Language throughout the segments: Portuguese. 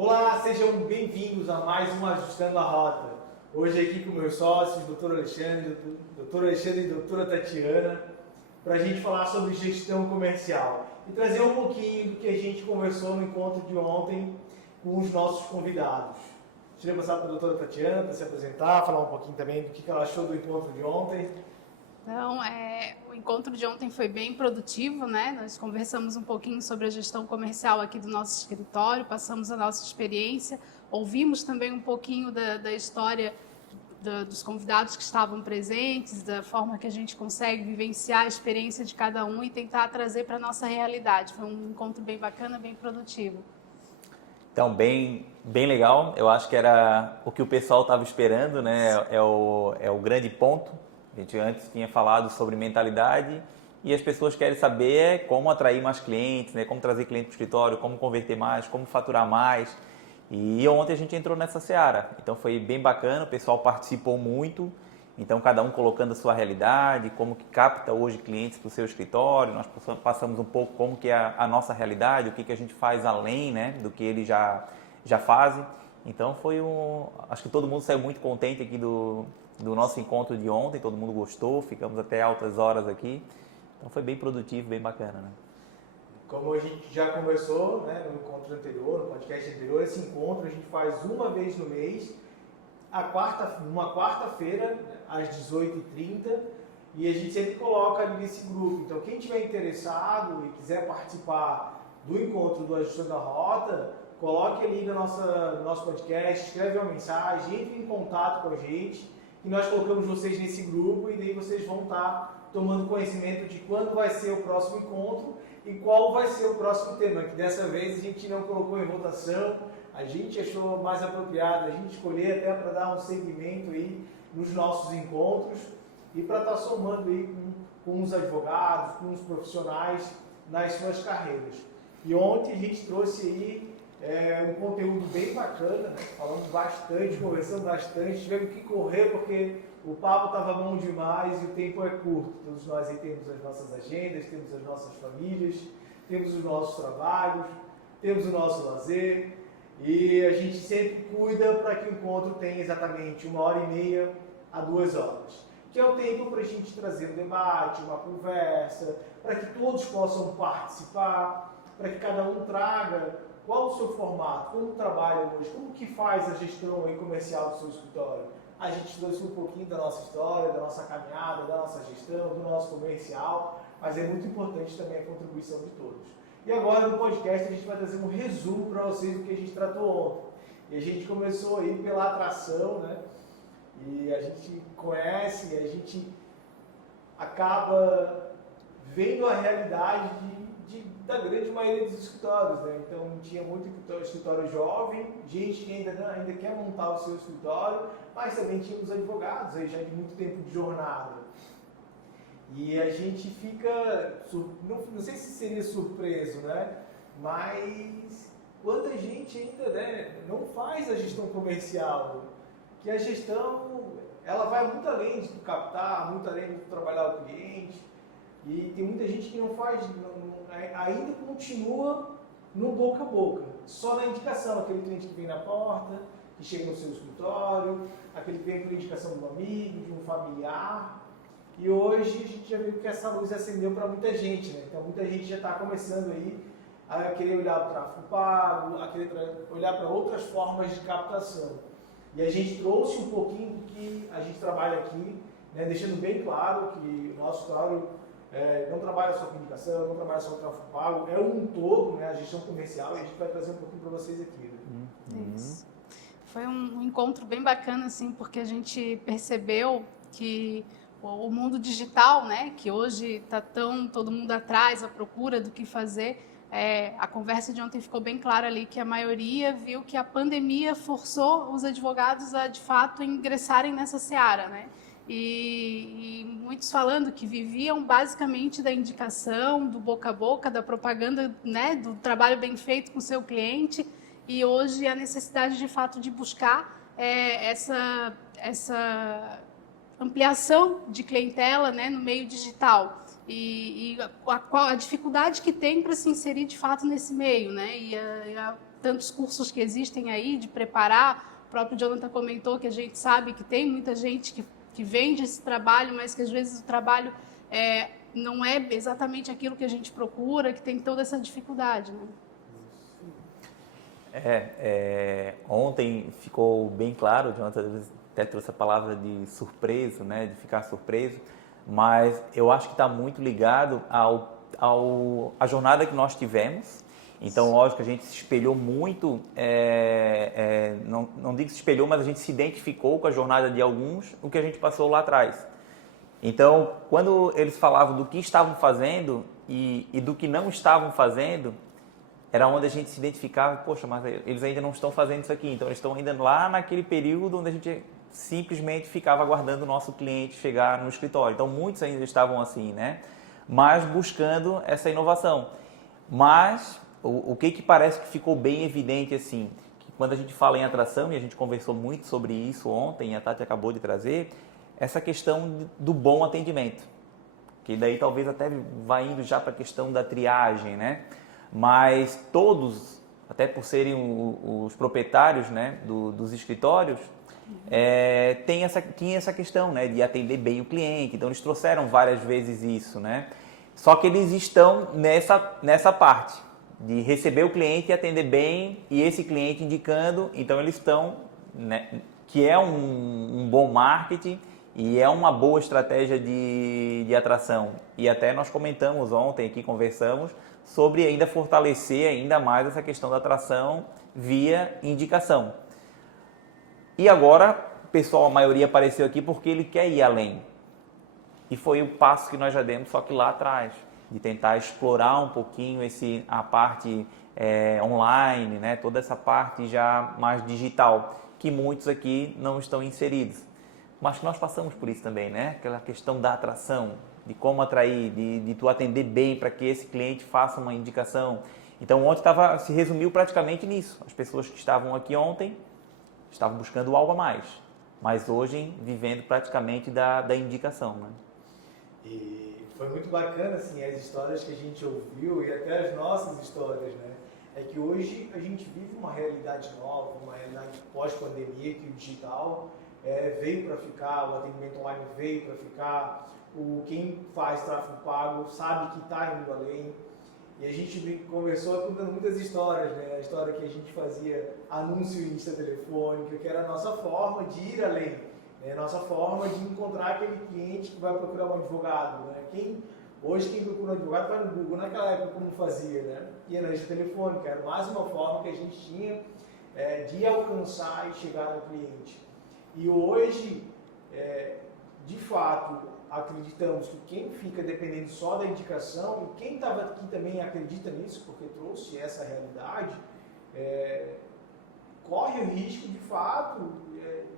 Olá, sejam bem-vindos a mais um Ajustando a Rota. Hoje aqui com meus sócios, Dr. Alexandre e doutora Tatiana, para a gente falar sobre gestão comercial e trazer um pouquinho do que a gente conversou no encontro de ontem com os nossos convidados. Queria passar para a doutora Tatiana para se apresentar, falar um pouquinho também do que ela achou do encontro de ontem. Então, o encontro de ontem foi bem produtivo, né? Nós conversamos um pouquinho sobre a gestão comercial aqui do nosso escritório, passamos a nossa experiência, ouvimos também um pouquinho da história dos convidados que estavam presentes, da forma que a gente consegue vivenciar a experiência de cada um e tentar trazer para a nossa realidade. Foi um encontro bem bacana, bem produtivo. Então, bem legal. Eu acho que era o que o pessoal estava esperando, né? É o grande ponto. A gente antes tinha falado sobre mentalidade e as pessoas querem saber como atrair mais clientes, né? Como trazer cliente para o escritório, como converter mais, como faturar mais. E ontem a gente entrou nessa seara. Então foi bem bacana, o pessoal participou muito. Então cada um colocando a sua realidade, como que capta hoje clientes para o seu escritório. Nós passamos um pouco como que é a nossa realidade, o que a gente faz além, né, do que eles já fazem. Então acho que todo mundo saiu muito contente aqui do nosso encontro de ontem, todo mundo gostou, ficamos até altas horas aqui. Então foi bem produtivo, bem bacana, né? Como a gente já conversou, né, no encontro anterior, no podcast anterior, esse encontro a gente faz uma vez no mês, numa quarta-feira, às 18h30, e a gente sempre coloca ali nesse grupo. Então, quem tiver interessado e quiser participar do encontro do Ajustando a Rota, coloque ali no nosso podcast, escreve uma mensagem, entre em contato com a gente, e nós colocamos vocês nesse grupo, e daí vocês vão estar tomando conhecimento de quando vai ser o próximo encontro e qual vai ser o próximo tema, que dessa vez a gente não colocou em votação, a gente achou mais apropriado a gente escolher até para dar um segmento aí nos nossos encontros e para estar somando aí com os advogados, com os profissionais nas suas carreiras. E ontem a gente trouxe aí um conteúdo bem bacana, né? Falamos bastante, conversamos bastante, tivemos que correr porque o papo estava bom demais e o tempo é curto. Todos nós aí temos as nossas agendas, temos as nossas famílias, temos os nossos trabalhos, temos o nosso lazer e a gente sempre cuida para que o encontro tenha exatamente 1h30 a 2 horas, que é o tempo para a gente trazer um debate, uma conversa, para que todos possam participar, para que cada um traga qual o seu formato, como trabalha hoje, como que faz a gestão aí comercial do seu escritório. A gente trouxe um pouquinho da nossa história, da nossa caminhada, da nossa gestão, do nosso comercial, mas é muito importante também a contribuição de todos. E agora no podcast a gente vai trazer um resumo para vocês do que a gente tratou ontem. E a gente começou aí pela atração, né? E a gente conhece, a gente acaba vendo a realidade da grande maioria dos escritórios, né? Então tinha muito escritório jovem, gente que ainda quer montar o seu escritório, mas também tínhamos advogados aí já de muito tempo de jornada. E a gente fica, não sei se seria surpreso, né? Mas quanta gente ainda, né, não faz a gestão comercial, que a gestão ela vai muito além de tu captar, muito além de tu trabalhar o cliente. E tem muita gente que não faz, ainda continua no boca a boca, só na indicação, aquele cliente que vem na porta, que chega no seu escritório, aquele que vem por indicação de um amigo, de um familiar. E hoje a gente já viu que essa luz acendeu para muita gente, né? Então muita gente já está começando aí a querer olhar para o tráfego pago, a querer olhar para outras formas de captação. E a gente trouxe um pouquinho do que a gente trabalha aqui, né? Deixando bem claro que o nosso escritório não trabalha só com indicação, não trabalha só com tráfego pago, é um todo, né, a gestão comercial, e a gente vai trazer um pouquinho para vocês aqui. Né? Isso. Foi um encontro bem bacana, assim, porque a gente percebeu que o mundo digital, né, que hoje está todo mundo atrás, à procura do que fazer, a conversa de ontem ficou bem clara ali que a maioria viu que a pandemia forçou os advogados a, de fato, ingressarem nessa seara, né? E muitos falando que viviam basicamente da indicação, do boca a boca, da propaganda, né, do trabalho bem feito com o seu cliente, e hoje a necessidade de fato de buscar essa ampliação de clientela, né, no meio digital. e a dificuldade que tem para se inserir de fato nesse meio, né? E há tantos cursos que existem aí de preparar. O próprio Jonathan comentou que a gente sabe que tem muita gente que vende esse trabalho, mas que às vezes o trabalho não é exatamente aquilo que a gente procura, que tem toda essa dificuldade, né? Ontem ficou bem claro, o Jonathan até trouxe a palavra de surpreso, né, de ficar surpreso, mas eu acho que está muito ligado à jornada que nós tivemos. Então, lógico, a gente se espelhou muito, não digo se espelhou, mas a gente se identificou com a jornada de alguns, o que a gente passou lá atrás. Então, quando eles falavam do que estavam fazendo e do que não estavam fazendo, era onde a gente se identificava, poxa, mas eles ainda não estão fazendo isso aqui, então eles estão ainda lá naquele período onde a gente simplesmente ficava aguardando o nosso cliente chegar no escritório. Então, muitos ainda estavam assim, né? Mas buscando essa inovação. Mas o que parece que ficou bem evidente, assim, que quando a gente fala em atração, e a gente conversou muito sobre isso ontem, a Tati acabou de trazer, essa questão do bom atendimento, que daí talvez até vá indo já para a questão da triagem, né? Mas todos, até por serem os proprietários, né, dos escritórios, tinha essa questão, né, de atender bem o cliente. Então eles trouxeram várias vezes isso, né? Só que eles estão nessa parte de receber o cliente e atender bem, e esse cliente indicando. Então eles estão, né, que é um bom marketing e é uma boa estratégia de atração. E até nós comentamos ontem aqui, conversamos sobre ainda fortalecer ainda mais essa questão da atração via indicação. E agora, pessoal, a maioria apareceu aqui porque ele quer ir além. E foi o passo que nós já demos, só que lá atrás, de tentar explorar um pouquinho a parte online, né? Toda essa parte já mais digital, que muitos aqui não estão inseridos. Mas que nós passamos por isso também, né? Aquela questão da atração, de como atrair, de tu atender bem para que esse cliente faça uma indicação. Então, ontem se resumiu praticamente nisso. As pessoas que estavam aqui ontem estavam buscando algo a mais, mas hoje vivendo praticamente da indicação, né? E foi muito bacana, assim, as histórias que a gente ouviu e até as nossas histórias, né? É que hoje a gente vive uma realidade nova, uma realidade pós-pandemia, que o digital veio para ficar, o atendimento online veio para ficar, quem faz tráfego pago sabe que está indo além. E a gente conversou contando muitas histórias, né? A história que a gente fazia anúncio em lista telefônica, que era a nossa forma de ir além, né? A nossa forma de encontrar aquele cliente que vai procurar um advogado, né? Hoje quem procura um advogado vai no Google, naquela época como fazia, né? Ia na lista telefônica, era mais uma forma que a gente tinha de alcançar e chegar no cliente. E hoje, de fato, acreditamos que quem fica dependendo só da indicação, e quem estava aqui também acredita nisso, porque trouxe essa realidade, corre o risco, de fato,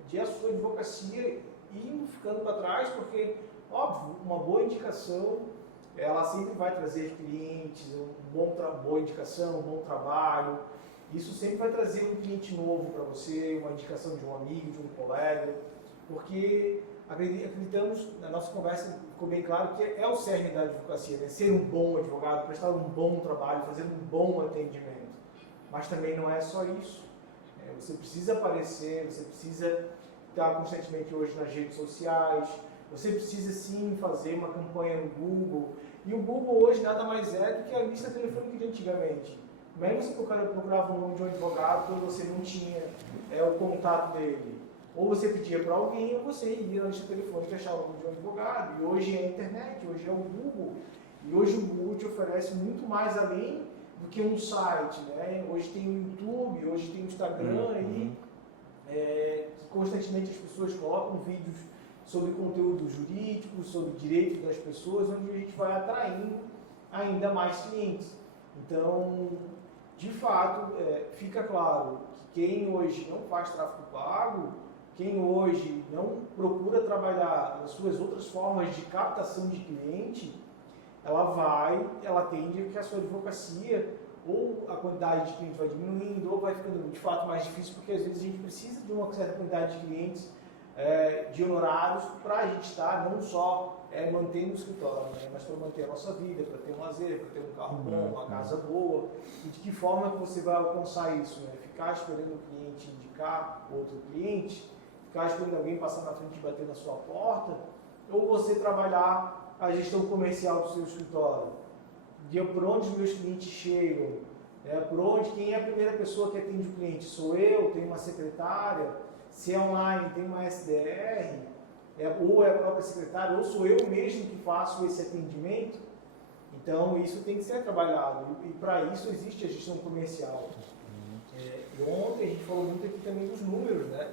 de a sua advocacia ir ficando para trás, porque, óbvio, uma boa indicação, ela sempre vai trazer clientes, boa indicação, um bom trabalho. Isso sempre vai trazer um cliente novo para você, uma indicação de um amigo, de um colega, porque acreditamos, na nossa conversa ficou bem claro que é o cerne da advocacia, né? Ser um bom advogado, prestar um bom trabalho, fazer um bom atendimento. Mas também não é só isso. Você precisa aparecer, você precisa estar constantemente hoje nas redes sociais, você precisa sim fazer uma campanha no Google. E o Google hoje nada mais é do que a lista telefônica de antigamente. Como é que você procurava o nome de um advogado quando você não tinha o contato dele? Ou você pedia para alguém, ou você ia na lista telefônica e achava o nome de um advogado. E hoje é a internet, hoje é o Google. E hoje o Google te oferece muito mais além do que um site, né? Hoje tem o YouTube, hoje tem o Instagram aí, que constantemente as pessoas colocam vídeos sobre conteúdo jurídico, sobre direitos das pessoas, onde a gente vai atraindo ainda mais clientes. Então, de fato, fica claro que quem hoje não faz tráfego pago, quem hoje não procura trabalhar as suas outras formas de captação de cliente, ela tende a que a sua advocacia ou a quantidade de clientes vai diminuindo ou vai ficando de fato mais difícil, porque às vezes a gente precisa de uma certa quantidade de clientes, de honorários, para a gente estar não só mantendo o escritório, né? Mas para manter a nossa vida, para ter um lazer, para ter um carro bom, uma casa boa. E de que forma que você vai alcançar isso? Né? Ficar esperando o cliente indicar outro cliente, ficar esperando alguém passar na frente e bater na sua porta, ou você trabalhar a gestão comercial do seu escritório, de por onde os meus clientes chegam, por onde, quem é a primeira pessoa que atende o cliente? Sou eu, tenho uma secretária, se é online, tem uma SDR, ou é a própria secretária, ou sou eu mesmo que faço esse atendimento. Então, isso tem que ser trabalhado, e para isso existe a gestão comercial. E ontem a gente falou muito aqui também dos números, né?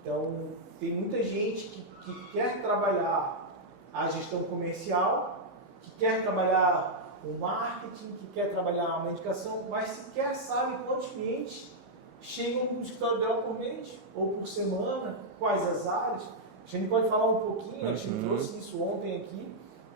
Então, tem muita gente que quer trabalhar a gestão comercial, que quer trabalhar o marketing, que quer trabalhar a medicação, mas sequer sabe quantos clientes chegam no escritório dela por mês, ou por semana, quais as áreas. A gente pode falar um pouquinho, a gente trouxe isso ontem aqui,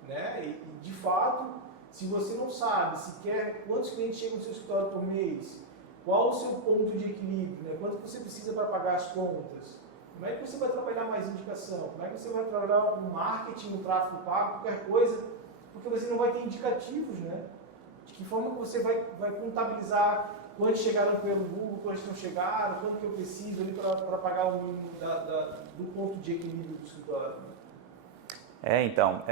né? E de fato, se você não sabe sequer quantos clientes chegam no seu escritório por mês, qual o seu ponto de equilíbrio, né? Quanto você precisa para pagar as contas, como é que você vai trabalhar mais indicação, como é que você vai trabalhar o marketing, o tráfego pago, qualquer coisa, porque você não vai ter indicativos, né? De que forma que você vai contabilizar quantos chegaram pelo Google, quantos não chegaram, quanto que eu preciso ali para pagar o mínimo do ponto de equilíbrio do escritório. Então,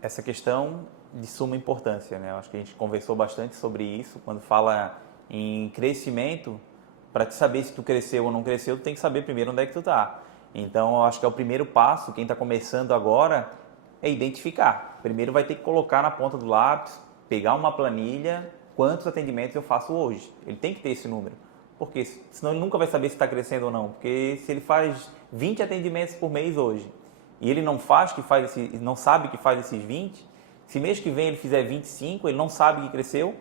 essa questão de suma importância, né? Eu acho que a gente conversou bastante sobre isso. Quando fala em crescimento, para te saber se tu cresceu ou não cresceu, tu tem que saber primeiro onde é que tu tá. Então, eu acho que é o primeiro passo, quem está começando agora, é identificar. Primeiro vai ter que colocar na ponta do lápis, pegar uma planilha, quantos atendimentos eu faço hoje. Ele tem que ter esse número, porque senão ele nunca vai saber se está crescendo ou não. Porque se ele faz 20 atendimentos por mês hoje, e ele não sabe que faz esses 20, se mês que vem ele fizer 25, ele não sabe que cresceu,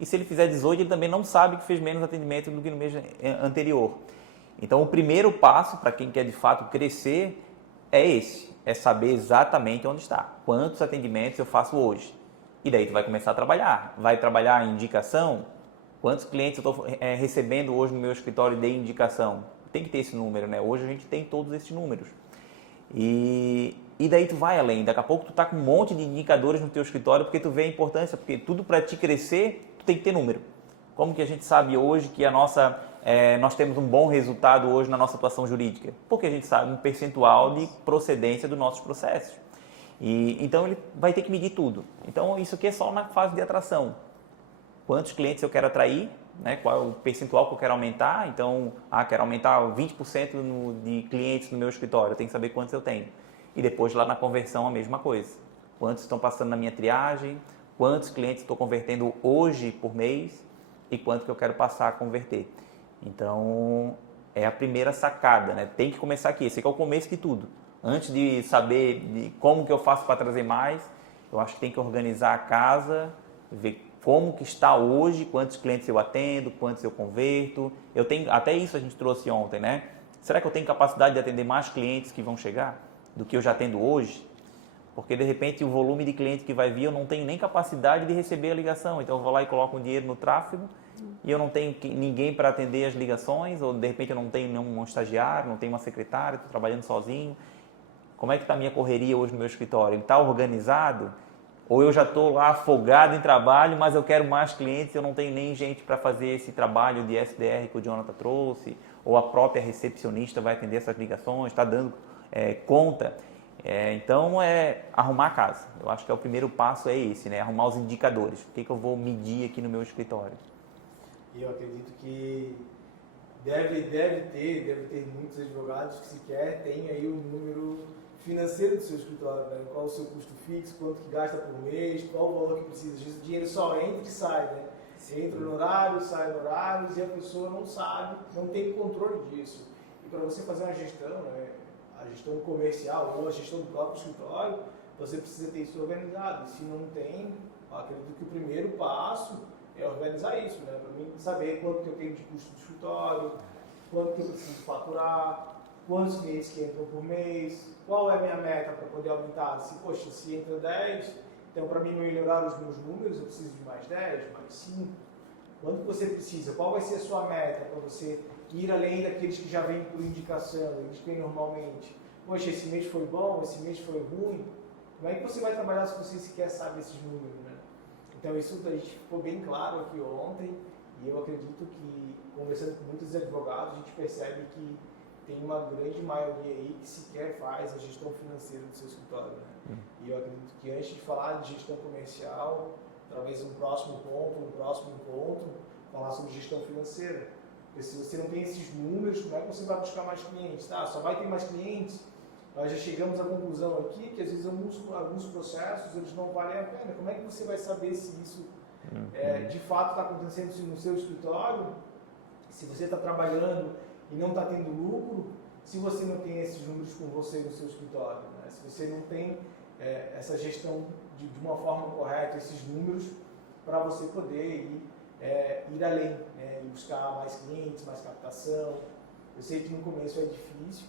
e se ele fizer 18, ele também não sabe que fez menos atendimento do que no mês anterior. Então, o primeiro passo para quem quer de fato crescer é esse, é saber exatamente onde está, quantos atendimentos eu faço hoje. E daí tu vai começar a trabalhar. Vai trabalhar a indicação, quantos clientes eu estou recebendo hoje no meu escritório de indicação. Tem que ter esse número, né? Hoje a gente tem todos esses números. E daí tu vai além, daqui a pouco tu tá com um monte de indicadores no teu escritório, porque tu vê a importância, porque tudo para te crescer, tu tem que ter número. Como que a gente sabe hoje que nós temos um bom resultado hoje na nossa atuação jurídica? Porque a gente sabe um percentual de procedência dos nossos processos. Então ele vai ter que medir tudo. Então isso aqui é só na fase de atração. Quantos clientes eu quero atrair, né? Qual é o percentual que eu quero aumentar? Então, quero aumentar 20% de clientes no meu escritório, eu tenho que saber quantos eu tenho. E depois lá na conversão a mesma coisa. Quantos estão passando na minha triagem, quantos clientes estou convertendo hoje por mês e quanto que eu quero passar a converter. Então, é a primeira sacada, né? Tem que começar aqui, esse aqui é o começo de tudo. Antes de saber de como que eu faço para trazer mais, eu acho que tem que organizar a casa, ver como que está hoje, quantos clientes eu atendo, quantos eu converto. Até isso a gente trouxe ontem, né? Será que eu tenho capacidade de atender mais clientes que vão chegar do que eu já atendo hoje? Porque de repente o volume de cliente que vai vir, eu não tenho nem capacidade de receber a ligação. Então eu vou lá e coloco um dinheiro no tráfego e eu não tenho ninguém para atender as ligações, ou de repente eu não tenho nenhum estagiário, não tenho uma secretária, estou trabalhando sozinho. Como é que está a minha correria hoje no meu escritório? Ele está organizado? Ou eu já estou lá afogado em trabalho, mas eu quero mais clientes e eu não tenho nem gente para fazer esse trabalho de SDR que o Jonathan trouxe, ou a própria recepcionista vai atender essas ligações, está dando conta. Então, arrumar a casa. Eu acho que o primeiro passo é esse, né? Arrumar os indicadores. O que eu vou medir aqui no meu escritório? E eu acredito que deve ter muitos advogados que sequer têm aí o número financeiro do seu escritório, né? Qual o seu custo fixo, quanto que gasta por mês, qual o valor que precisa. Às vezes o dinheiro só entra e sai, né? Entra no horário, sai no horário, e a pessoa não sabe, não tem controle disso. E para você fazer uma gestão, né? A gestão comercial ou a gestão do próprio escritório, você precisa ter isso organizado. E se não tem, eu acredito que o primeiro passo é organizar isso, né? Para mim saber quanto que eu tenho de custo do escritório, quanto que eu preciso faturar, quantos clientes que entram por mês, qual é a minha meta para poder aumentar. Se entra 10, então para mim melhorar os meus números, eu preciso de mais 10, mais 5. Quanto que você precisa? Qual vai ser a sua meta para você ir além daqueles que já vêm por indicação, eles vêm normalmente? Poxa, esse mês foi bom, esse mês foi ruim. como é que você vai trabalhar se você sequer sabe esses números, né? Então isso a gente ficou bem claro aqui ontem e eu acredito que, conversando com muitos advogados, a gente percebe que tem uma grande maioria aí que sequer faz a gestão financeira do seu escritório, né? E eu acredito que antes de falar de gestão comercial, talvez um próximo encontro, falar sobre gestão financeira. Porque se você não tem esses números, como é que você vai buscar mais clientes? Tá, só vai ter mais clientes. Nós já chegamos à conclusão aqui que às vezes alguns processos eles não valem a pena. Como é que você vai saber se isso de fato está acontecendo no seu escritório? Se você está trabalhando e não está tendo lucro, se você não tem esses números com você no seu escritório, né? Se você não tem essa gestão de uma forma correta, esses números, para você poder ir além, né? E buscar mais clientes, mais captação. Eu sei que no começo é difícil,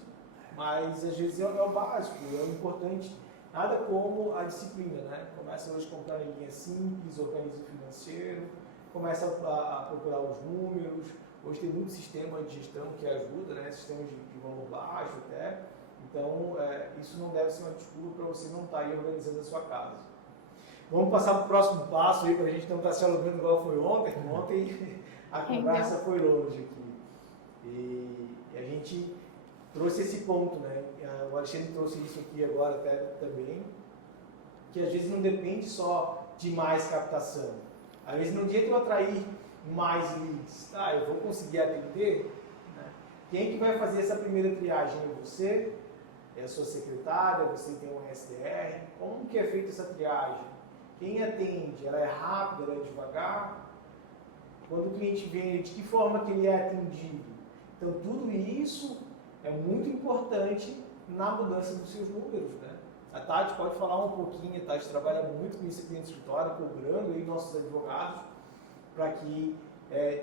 mas às vezes é o básico, é o importante. Nada como a disciplina, né? Começa hoje comprando em linha simples, organiza o financeiro, começa a procurar os números. Hoje tem muito sistema de gestão que ajuda, né? Sistema de valor baixo até. Então, isso não deve ser uma desculpa para você não estar aí organizando a sua casa. Vamos passar para o próximo passo aí, para a gente não estar se alongando igual foi ontem. Ontem a conversa foi longe aqui. E a gente trouxe esse ponto, né? O Alexandre trouxe isso aqui agora até também, que às vezes não depende só de mais captação. Às vezes não adianta eu atrair mais leads, tá? Eu vou conseguir atender, né? Quem que vai fazer essa primeira triagem? É você? É a sua secretária? Você tem um SDR? Como que é feita essa triagem? Quem atende? Ela é rápida? Ela é devagar? Quando o cliente vem, de que forma que ele é atendido? Então tudo isso é muito importante na mudança dos seus números, né? A Tati pode falar um pouquinho, a Tati trabalha muito com isso aqui no escritório, cobrando aí nossos advogados, para que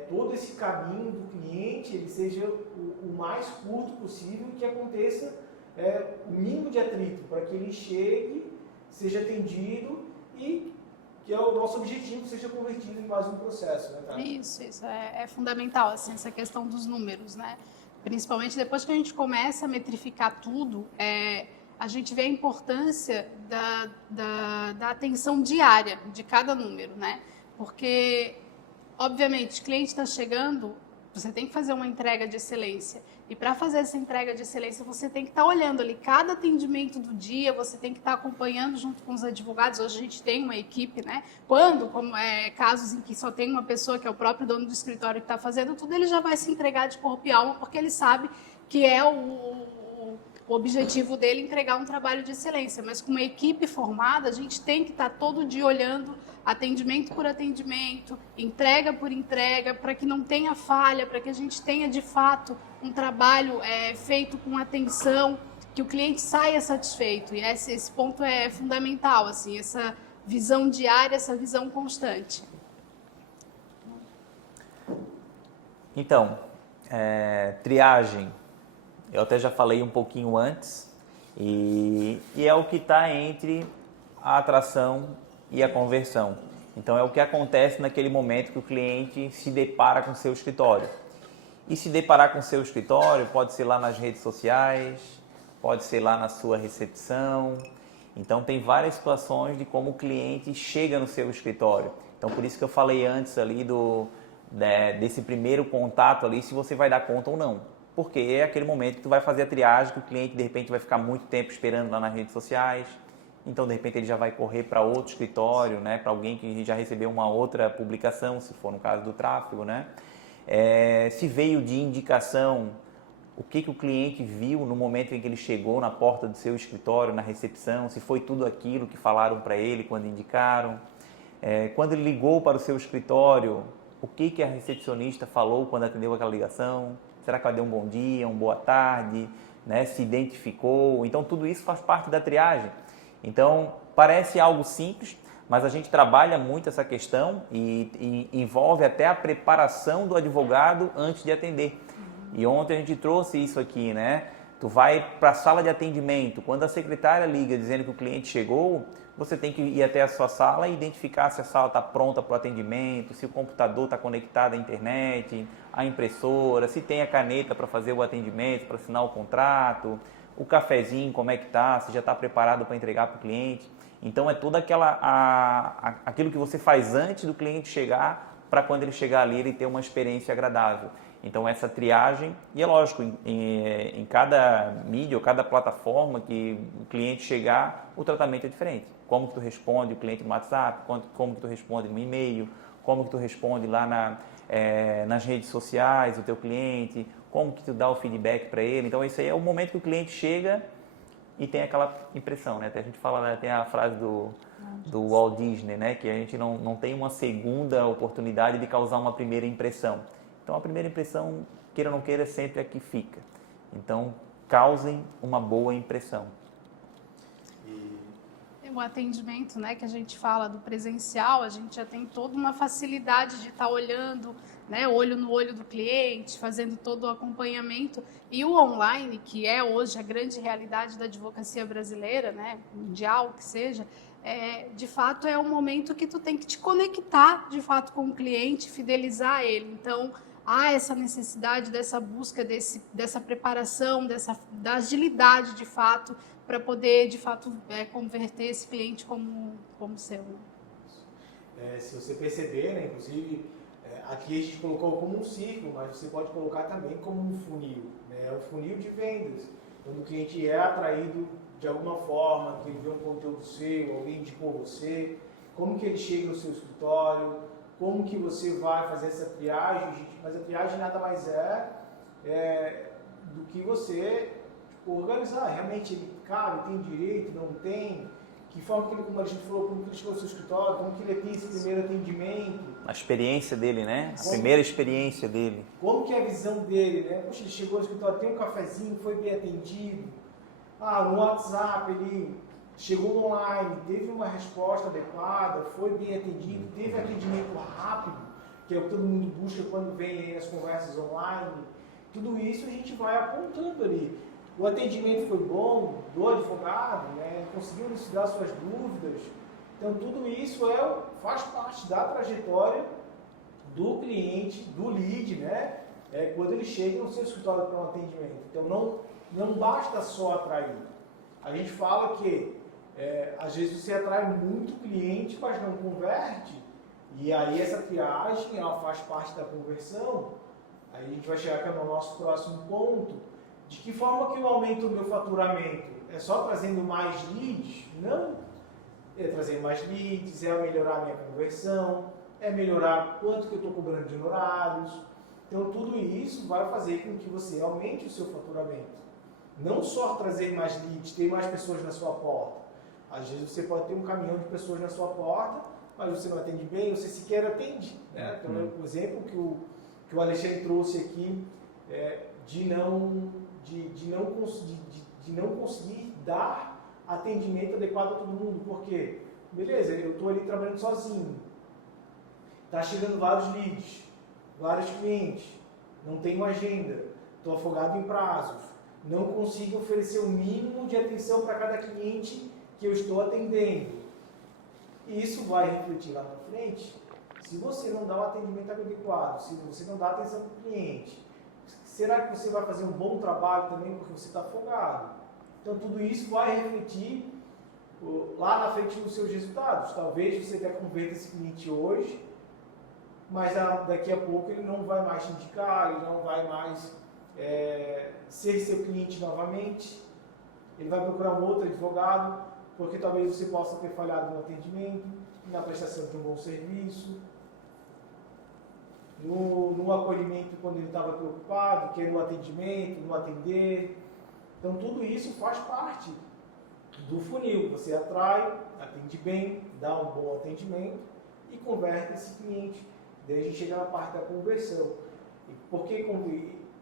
todo esse caminho do cliente ele seja o mais curto possível e que aconteça o mínimo de atrito, para que ele chegue, seja atendido e que é o nosso objetivo, seja convertido em mais um processo, né, Tati? Isso é fundamental, assim, essa questão dos números, né? Principalmente depois que a gente começa a metrificar tudo, a gente vê a importância da atenção diária de cada número, né? Porque, obviamente, o cliente está chegando, você tem que fazer uma entrega de excelência. E para fazer essa entrega de excelência, você tem que estar olhando ali cada atendimento do dia, você tem que estar acompanhando junto com os advogados. Hoje a gente tem uma equipe, né? Como casos em que só tem uma pessoa, que é o próprio dono do escritório que está fazendo tudo, ele já vai se entregar de corpo e alma, porque ele sabe que é o objetivo dele entregar um trabalho de excelência. Mas com uma equipe formada, a gente tem que estar todo dia olhando atendimento por atendimento, entrega por entrega, para que não tenha falha, para que a gente tenha de fato um trabalho feito com atenção, que o cliente saia satisfeito. E esse ponto é fundamental, assim, essa visão diária, essa visão constante. Então, triagem, eu até já falei um pouquinho antes, e é o que está entre a atração e a conversão. Então, é o que acontece naquele momento que o cliente se depara com o seu escritório. E se deparar com o seu escritório pode ser lá nas redes sociais, pode ser lá na sua recepção. Então, tem várias situações de como o cliente chega no seu escritório. Então, por isso que eu falei antes ali desse primeiro contato ali, se você vai dar conta ou não. Porque é aquele momento que tu vai fazer a triagem, que o cliente, de repente, vai ficar muito tempo esperando lá nas redes sociais. Então, de repente, ele já vai correr para outro escritório, né? Para alguém que já recebeu uma outra publicação, se for no caso do tráfego, né? Se veio de indicação, o que o cliente viu no momento em que ele chegou na porta do seu escritório, na recepção, se foi tudo aquilo que falaram para ele quando indicaram. Quando ele ligou para o seu escritório, o que a recepcionista falou quando atendeu aquela ligação? Será que ela deu um bom dia, uma boa tarde, né? Se identificou? Então, tudo isso faz parte da triagem. Então, parece algo simples, mas a gente trabalha muito essa questão e envolve até a preparação do advogado antes de atender. E ontem a gente trouxe isso aqui, né? Tu vai para a sala de atendimento, quando a secretária liga dizendo que o cliente chegou, você tem que ir até a sua sala e identificar se a sala está pronta para o atendimento, se o computador está conectado à internet, à impressora, se tem a caneta para fazer o atendimento, para assinar o contrato, o cafezinho, como é que está, se já está preparado para entregar para o cliente. Então é toda aquilo que você faz antes do cliente chegar, para quando ele chegar ali ele ter uma experiência agradável. Então essa triagem, e é lógico, em cada mídia ou cada plataforma que o cliente chegar, o tratamento é diferente. Como que tu responde o cliente no WhatsApp, como que tu responde no e-mail, como que tu responde lá nas redes sociais, o teu cliente, como que tu dá o feedback para ele. Então esse aí é o momento que o cliente chega e tem aquela impressão, né? Até a gente fala, né? Tem a frase do Walt Disney, né? Que a gente não tem uma segunda oportunidade de causar uma primeira impressão. Então a primeira impressão, queira ou não queira, sempre é que fica. Então causem uma boa impressão. O atendimento, né, que a gente fala do presencial, a gente já tem toda uma facilidade de estar olhando, né, olho no olho do cliente, fazendo todo o acompanhamento. E o online, que é hoje a grande realidade da advocacia brasileira, né, mundial que seja, de fato é um momento que tu tem que te conectar de fato com o cliente, fidelizar ele. Então há essa necessidade dessa busca, dessa preparação, da agilidade de fato, para poder de fato converter esse cliente como seu. Se você perceber, né, inclusive aqui a gente colocou como um ciclo, mas você pode colocar também como um funil, né, um funil de vendas, quando o cliente é atraído de alguma forma, que ele vê um conteúdo seu, alguém indicou você, como que ele chega no seu escritório, como que você vai fazer essa triagem, gente, mas a triagem nada mais do que você organizar, realmente ele cabe, tem direito, não tem, que forma que ele, como a gente falou, como que ele chegou ao seu escritório, como que ele tem esse primeiro atendimento. A experiência dele, né? A primeira experiência dele. Como que é a visão dele, né? Poxa, ele chegou ao escritório, tem um cafezinho, foi bem atendido. No WhatsApp ele chegou online, teve uma resposta adequada, foi bem atendido, teve atendimento rápido, que é o que todo mundo busca quando vem aí nas conversas online. Tudo isso a gente vai apontando ali. O atendimento foi bom do advogado, né? Conseguiu elucidar suas dúvidas. Então, tudo isso faz parte da trajetória do cliente, do lead, né? Quando ele chega no seu escritório para um atendimento. Então, não basta só atrair. A gente fala que, às vezes, você atrai muito cliente, mas não converte. E aí, essa triagem, ela faz parte da conversão. Aí a gente vai chegar aqui no nosso próximo ponto. De que forma que eu aumento o meu faturamento? É só trazendo mais leads? Não. É trazer mais leads, é melhorar a minha conversão, é melhorar quanto que eu estou cobrando de honorários. Então, tudo isso vai fazer com que você aumente o seu faturamento. Não só trazer mais leads, ter mais pessoas na sua porta. Às vezes você pode ter um caminhão de pessoas na sua porta, mas você não atende bem, você sequer atende. Né? Então, o exemplo que o Alexandre trouxe aqui de não conseguir dar atendimento adequado a todo mundo. Por quê? Beleza, eu estou ali trabalhando sozinho. Está chegando vários leads, vários clientes, não tenho agenda, estou afogado em prazos, não consigo oferecer o mínimo de atenção para cada cliente que eu estou atendendo. E isso vai refletir lá na frente. Se você não dá um atendimento adequado, se você não dá atenção para o cliente, será que você vai fazer um bom trabalho também porque você está afogado? Então, tudo isso vai refletir lá na frente nos seus resultados. Talvez você até converta esse cliente hoje, mas daqui a pouco ele não vai mais te indicar, ele não vai mais ser seu cliente novamente. Ele vai procurar um outro advogado, porque talvez você possa ter falhado no atendimento, na prestação de um bom serviço, no acolhimento quando ele estava preocupado, que é no atendimento, no atender. Então, tudo isso faz parte do funil. Você atrai, atende bem, dá um bom atendimento e converte esse cliente. Daí a gente chega na parte da conversão.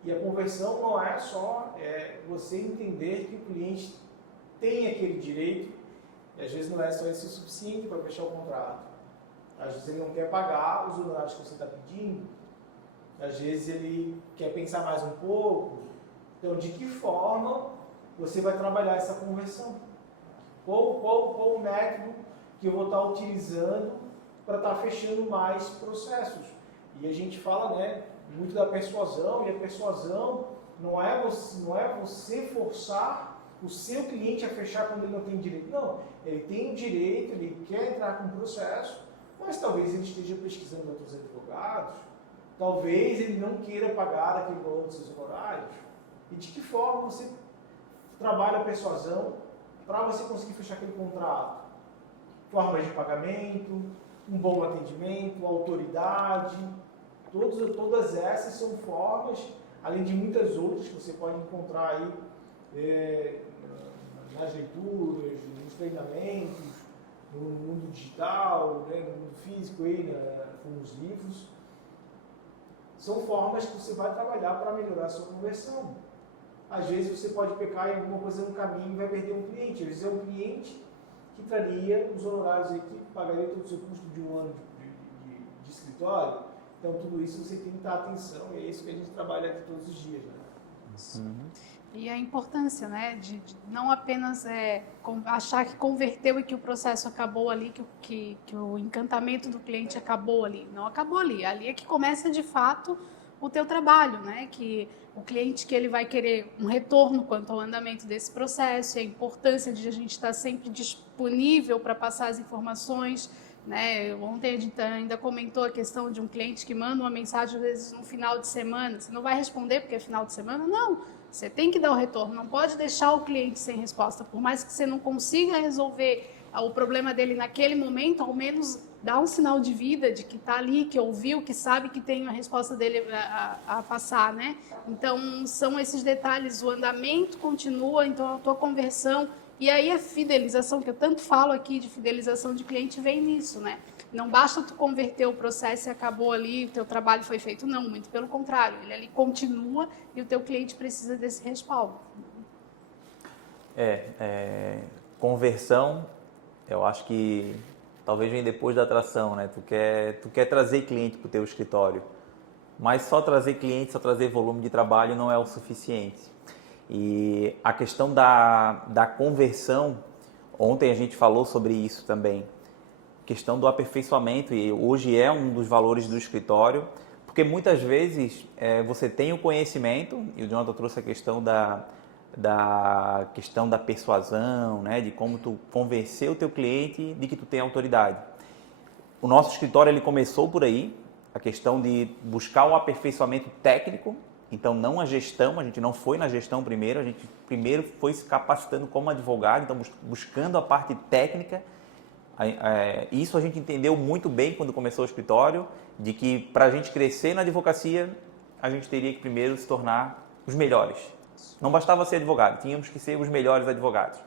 E a conversão não é só você entender que o cliente tem aquele direito, e às vezes não é só esse o suficiente para fechar o contrato. Às vezes ele não quer pagar os honorários que você está pedindo, às vezes ele quer pensar mais um pouco. Então, de que forma você vai trabalhar essa conversão? Qual o método que eu vou estar utilizando para estar fechando mais processos? E a gente fala, né, muito da persuasão, e a persuasão não é você forçar o seu cliente a fechar quando ele não tem direito. Não, ele tem o direito, ele quer entrar com o processo, mas talvez ele esteja pesquisando outros advogados, talvez ele não queira pagar aquele valor dos seus honorários. E de que forma você trabalha a persuasão para você conseguir fechar aquele contrato? Formas de pagamento, um bom atendimento, autoridade, todas essas são formas, além de muitas outras que você pode encontrar aí nas leituras, nos treinamentos, no mundo digital, né, no mundo físico, aí, com os livros. São formas que você vai trabalhar para melhorar a sua conversão. Às vezes você pode pecar em alguma coisa no caminho e vai perder um cliente. Às vezes é um cliente que traria os honorários aí, que pagaria todo o seu custo de um ano de escritório. Então, tudo isso você tem que dar atenção, e é isso que a gente trabalha aqui todos os dias. Né? E a importância, né, de não apenas achar que converteu e que o processo acabou ali, que o encantamento do cliente acabou ali. Não acabou ali. Ali é que começa, de fato, o teu trabalho, né? Que o cliente que ele vai querer um retorno quanto ao andamento desse processo, a importância de a gente estar sempre disponível para passar as informações, né? Ontem a gente ainda comentou a questão de um cliente que manda uma mensagem, às vezes, no final de semana. Você não vai responder porque é final de semana? Não. Você tem que dar o retorno, não pode deixar o cliente sem resposta. Por mais que você não consiga resolver o problema dele naquele momento, ao menos dá um sinal de vida, de que está ali, que ouviu, que sabe que tem a resposta dele a passar, né? Então, são esses detalhes, o andamento continua, então a tua conversão, e aí a fidelização, que eu tanto falo aqui de fidelização de cliente, vem nisso, né? Não basta tu converter o processo e acabou ali, o teu trabalho foi feito. Não, muito pelo contrário. Ele ali continua e o teu cliente precisa desse respaldo. Conversão, eu acho que talvez venha depois da atração, né? Tu quer trazer cliente para o teu escritório, mas só trazer cliente, só trazer volume de trabalho não é o suficiente. E a questão da conversão, ontem a gente falou sobre isso também. Questão do aperfeiçoamento, e hoje é um dos valores do escritório, porque muitas vezes você tem o conhecimento, e o Jonathan trouxe a questão da questão da persuasão, né, de como tu convencer o teu cliente de que tu tem autoridade. O nosso escritório ele começou por aí, a questão de buscar um aperfeiçoamento técnico, então não a gestão, a gente não foi na gestão primeiro, a gente primeiro foi se capacitando como advogado, então buscando a parte técnica. Isso a gente entendeu muito bem quando começou o escritório, de que para a gente crescer na advocacia, a gente teria que primeiro se tornar os melhores. Não bastava ser advogado, tínhamos que ser os melhores advogados.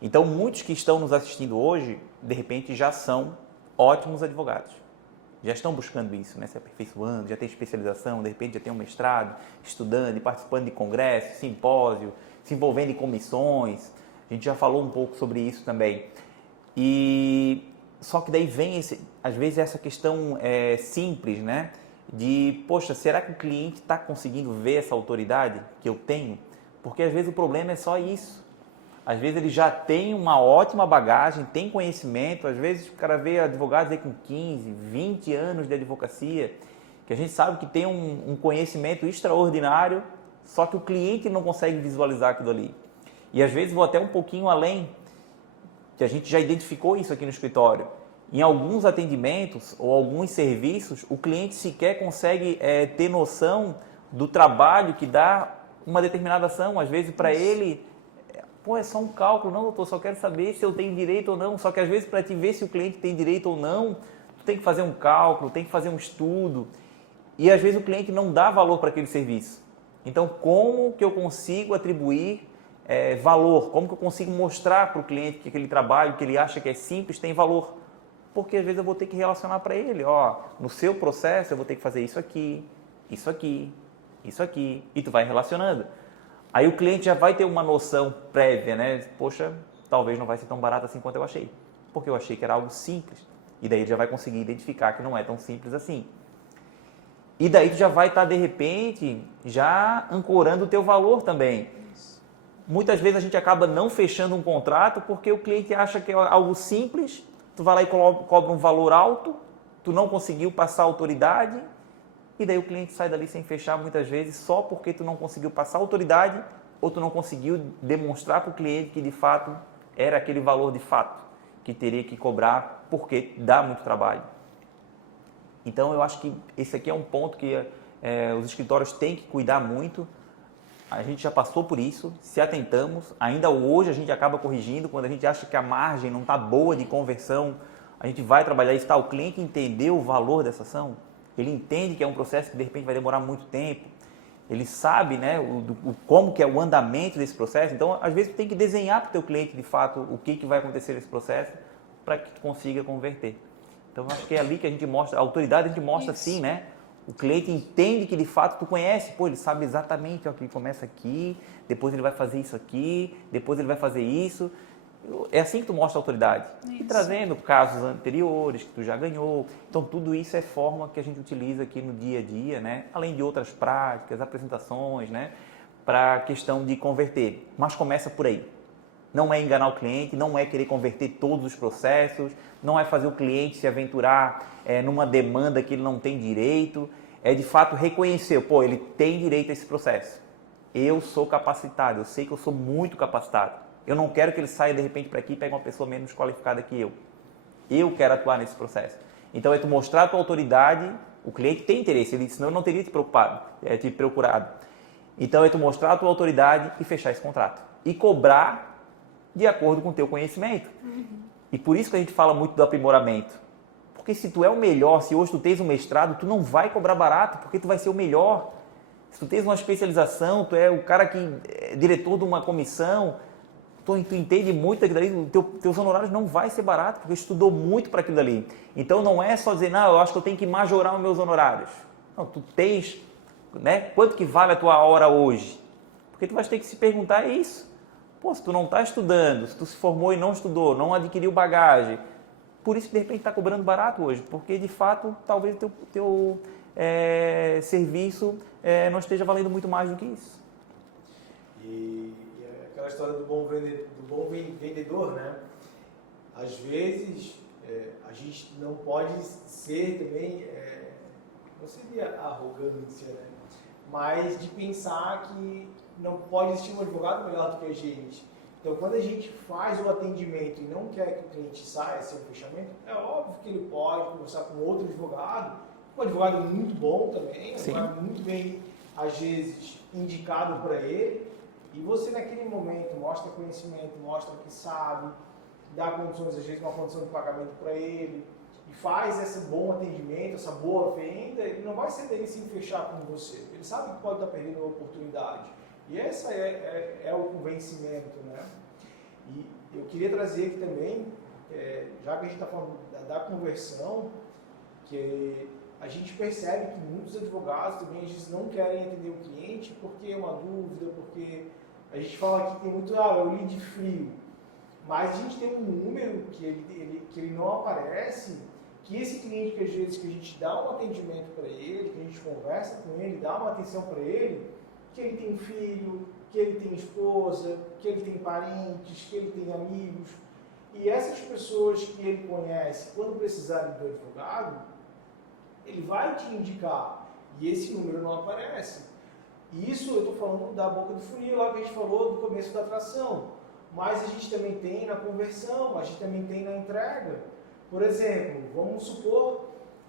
Então, muitos que estão nos assistindo hoje, de repente, já são ótimos advogados. Já estão buscando isso, né? Se aperfeiçoando, já tem especialização, de repente já tem um mestrado, estudando e participando de congressos, simpósio, se envolvendo em comissões. A gente já falou um pouco sobre isso também. E só que daí vem, às vezes, essa questão simples, né? De, poxa, será que o cliente está conseguindo ver essa autoridade que eu tenho? Porque às vezes o problema é só isso. Às vezes ele já tem uma ótima bagagem, tem conhecimento, às vezes o cara vê advogados aí com 15, 20 anos de advocacia, que a gente sabe que tem um conhecimento extraordinário, só que o cliente não consegue visualizar aquilo ali. E às vezes vou até um pouquinho além, que a gente já identificou isso aqui no escritório. Em alguns atendimentos ou alguns serviços, o cliente sequer consegue ter noção do trabalho que dá uma determinada ação. Às vezes, para ele, é só um cálculo. Não, doutor, só quero saber se eu tenho direito ou não. Só que, às vezes, para te ver se o cliente tem direito ou não, tu tem que fazer um cálculo, tem que fazer um estudo. E, às vezes, o cliente não dá valor para aquele serviço. Então, como que eu consigo atribuir valor? Como que eu consigo mostrar para o cliente que aquele trabalho que ele acha que é simples tem valor? Porque às vezes eu vou ter que relacionar para ele, no seu processo eu vou ter que fazer isso aqui, isso aqui, isso aqui, e tu vai relacionando. Aí o cliente já vai ter uma noção prévia, né? Poxa, talvez não vai ser tão barato assim quanto eu achei, porque eu achei que era algo simples. E daí ele já vai conseguir identificar que não é tão simples assim. E daí tu já vai estar, de repente, já ancorando o teu valor também. Muitas vezes a gente acaba não fechando um contrato porque o cliente acha que é algo simples. Tu vai lá e cobra um valor alto, tu não conseguiu passar a autoridade, e daí o cliente sai dali sem fechar muitas vezes só porque tu não conseguiu passar a autoridade ou tu não conseguiu demonstrar para o cliente que de fato era aquele valor de fato que teria que cobrar porque dá muito trabalho. Então eu acho que esse aqui é um ponto que os escritórios têm que cuidar muito. A gente já passou por isso, se atentamos, ainda hoje a gente acaba corrigindo, quando a gente acha que a margem não está boa de conversão, a gente vai trabalhar isso, o cliente entendeu o valor dessa ação, ele entende que é um processo que de repente vai demorar muito tempo, ele sabe, né, como que é o andamento desse processo, então às vezes tu tem que desenhar para o teu cliente de fato o que vai acontecer nesse processo para que tu consiga converter. Então acho que é ali que a gente mostra, a autoridade a gente mostra assim, né? O cliente entende que de fato tu conhece, ele sabe exatamente, que ele começa aqui, depois ele vai fazer isso aqui, depois ele vai fazer isso. É assim que tu mostra a autoridade. Isso. E trazendo casos anteriores que tu já ganhou. Então tudo isso é forma que a gente utiliza aqui no dia a dia, né? Além de outras práticas, apresentações, né? Para a questão de converter. Mas começa por aí. Não é enganar o cliente, não é querer converter todos os processos, não é fazer o cliente se aventurar numa demanda que ele não tem direito, é de fato reconhecer, ele tem direito a esse processo. Eu sou capacitado, eu sei que eu sou muito capacitado. Eu não quero que ele saia de repente para aqui e pegue uma pessoa menos qualificada que eu. Eu quero atuar nesse processo. Então é tu mostrar a tua autoridade, o cliente tem interesse, senão eu não teria te procurado. Então é tu mostrar a tua autoridade e fechar esse contrato. E cobrar de acordo com o teu conhecimento. E por isso que a gente fala muito do aprimoramento. Porque se tu é o melhor, se hoje tu tens um mestrado, tu não vai cobrar barato, porque tu vai ser o melhor. Se tu tens uma especialização, tu é o cara que é diretor de uma comissão, tu entende muito daquilo ali, teus honorários não vai ser barato, porque estudou muito para aquilo ali. Então não é só dizer, não, eu acho que eu tenho que majorar os meus honorários. Não, tu tens, né, quanto que vale a tua hora hoje? Porque tu vai ter que se perguntar isso. Se tu não está estudando, se tu se formou e não estudou, não adquiriu bagagem, por isso que de repente está cobrando barato hoje, porque de fato talvez o teu serviço não esteja valendo muito mais do que isso. E aquela história do bom vendedor, né? Às vezes a gente não pode ser também, não seria arrogância, né? Mas de pensar que não pode existir um advogado melhor do que a gente. Então, quando a gente faz o atendimento e não quer que o cliente saia sem o fechamento, é óbvio que ele pode conversar com outro advogado, um advogado muito bom também, um advogado muito bem, às vezes, indicado para ele, e você naquele momento mostra conhecimento, mostra que sabe, dá condições, às vezes, uma condição de pagamento para ele, e faz esse bom atendimento, essa boa venda, ele não vai ceder sem fechar com você. Ele sabe que pode estar perdendo uma oportunidade. E essa é o convencimento, né? E eu queria trazer aqui também, já que a gente está falando da conversão, que a gente percebe que muitos advogados também, às vezes, não querem atender o cliente porque é uma dúvida, porque a gente fala aqui que tem muito, é o lead frio. Mas a gente tem um número que ele não aparece, que esse cliente que às vezes que a gente dá um atendimento para ele, que a gente conversa com ele, dá uma atenção para ele, que ele tem filho, que ele tem esposa, que ele tem parentes, que ele tem amigos. E essas pessoas que ele conhece, quando precisarem do advogado, ele vai te indicar. E esse número não aparece. E isso eu estou falando da boca do funil, lá que a gente falou do começo da atração. Mas a gente também tem na conversão, a gente também tem na entrega. Por exemplo, vamos supor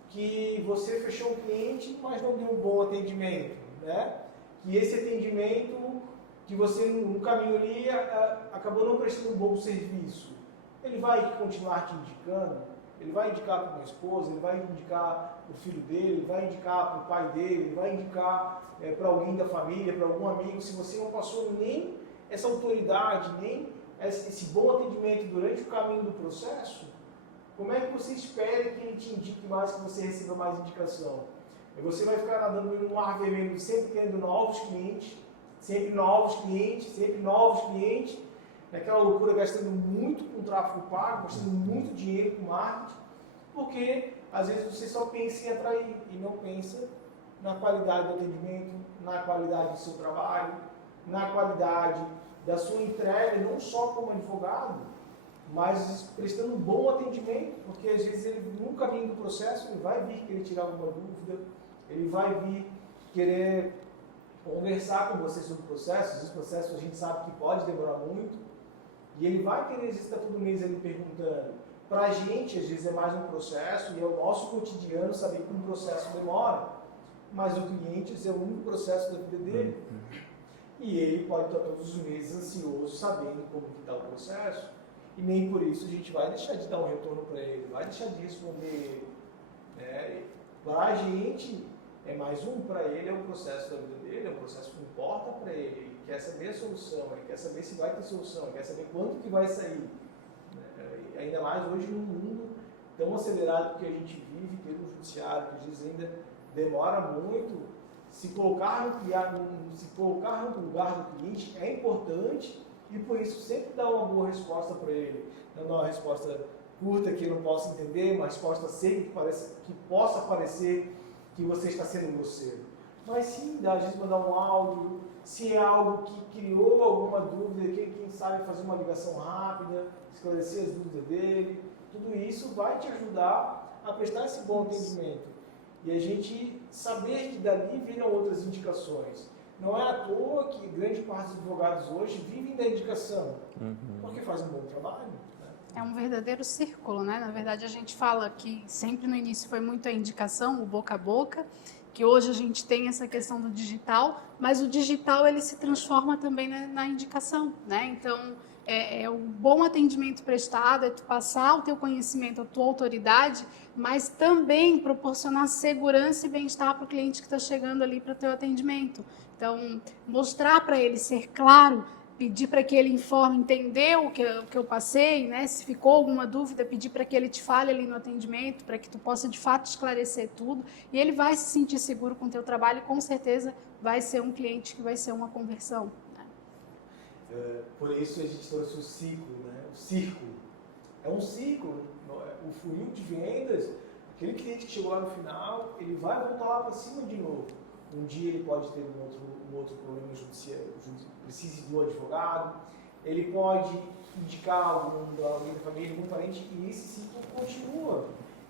que você fechou um cliente, mas não deu um bom atendimento, né? Que esse atendimento, que você no caminho ali acabou não prestando um bom serviço. Ele vai continuar te indicando, ele vai indicar para uma esposa, ele vai indicar para o filho dele, ele vai indicar para o pai dele, ele vai indicar para alguém da família, para algum amigo, se você não passou nem essa autoridade, nem esse bom atendimento durante o caminho do processo, como é que você espera que ele te indique mais, que você receba mais indicação? E você vai ficar nadando no mar vermelho, sempre tendo novos clientes, sempre novos clientes, naquela loucura, gastando muito com tráfego pago, gastando muito dinheiro com marketing, porque às vezes você só pensa em atrair e não pensa na qualidade do atendimento, na qualidade do seu trabalho, na qualidade da sua entrega, não só como advogado, mas prestando um bom atendimento, porque às vezes ele, no caminho do processo, ele vai vir querer tirar alguma dúvida, ele vai vir querer conversar com você sobre processos. Os processos a gente sabe que pode demorar muito, e ele vai querer, às vezes, estar todo mês ali perguntando. Para a gente, às vezes, é mais um processo, e é o nosso cotidiano saber que um processo demora, mas o cliente, esse é o único processo da vida dele. E ele pode estar todos os meses ansioso, sabendo como que está o processo, e nem por isso a gente vai deixar de dar um retorno para ele, vai deixar de responder. Né? Para a gente, é mais um, para ele é um processo da vida dele, é um processo que importa para ele, ele quer saber a solução, ele quer saber se vai ter solução, ele quer saber quanto que vai sair. Ainda mais hoje num mundo tão acelerado que a gente vive, ter um judiciário que às vezes ainda demora muito, se colocar no lugar do cliente é importante, e por isso sempre dar uma boa resposta para ele. Não dar uma resposta curta que ele não possa entender, uma resposta seca que possa parecer que você está sendo grosseiro. Mas sim, às vezes mandar um áudio, se é algo que criou alguma dúvida, quem sabe fazer uma ligação rápida, esclarecer as dúvidas dele, tudo isso vai te ajudar a prestar esse bom atendimento. E a gente saber que dali viram outras indicações. Não é à toa que grande parte dos advogados hoje vivem da indicação, porque fazem um bom trabalho. Né? É um verdadeiro círculo, né? Na verdade, a gente fala que sempre no início foi muito a indicação, o boca a boca, que hoje a gente tem essa questão do digital, mas o digital ele se transforma também na indicação, né? Então, é um bom atendimento prestado, é tu passar o teu conhecimento, a tua autoridade, mas também proporcionar segurança e bem-estar para o cliente que está chegando ali para o teu atendimento. Então, mostrar para ele, ser claro, pedir para que ele informe, entender o que eu passei, né? Se ficou alguma dúvida, pedir para que ele te fale ali no atendimento, para que tu possa de fato esclarecer tudo, e ele vai se sentir seguro com o teu trabalho e com certeza vai ser um cliente que vai ser uma conversão. Né? Por isso a gente trouxe o ciclo, né? O círculo. É um ciclo, o funil de vendas, aquele cliente que chegou lá no final, ele vai voltar lá para cima de novo. Um dia ele pode ter um outro problema judicial, precise do advogado, ele pode indicar alguém da família, algum parente, e esse ciclo continua.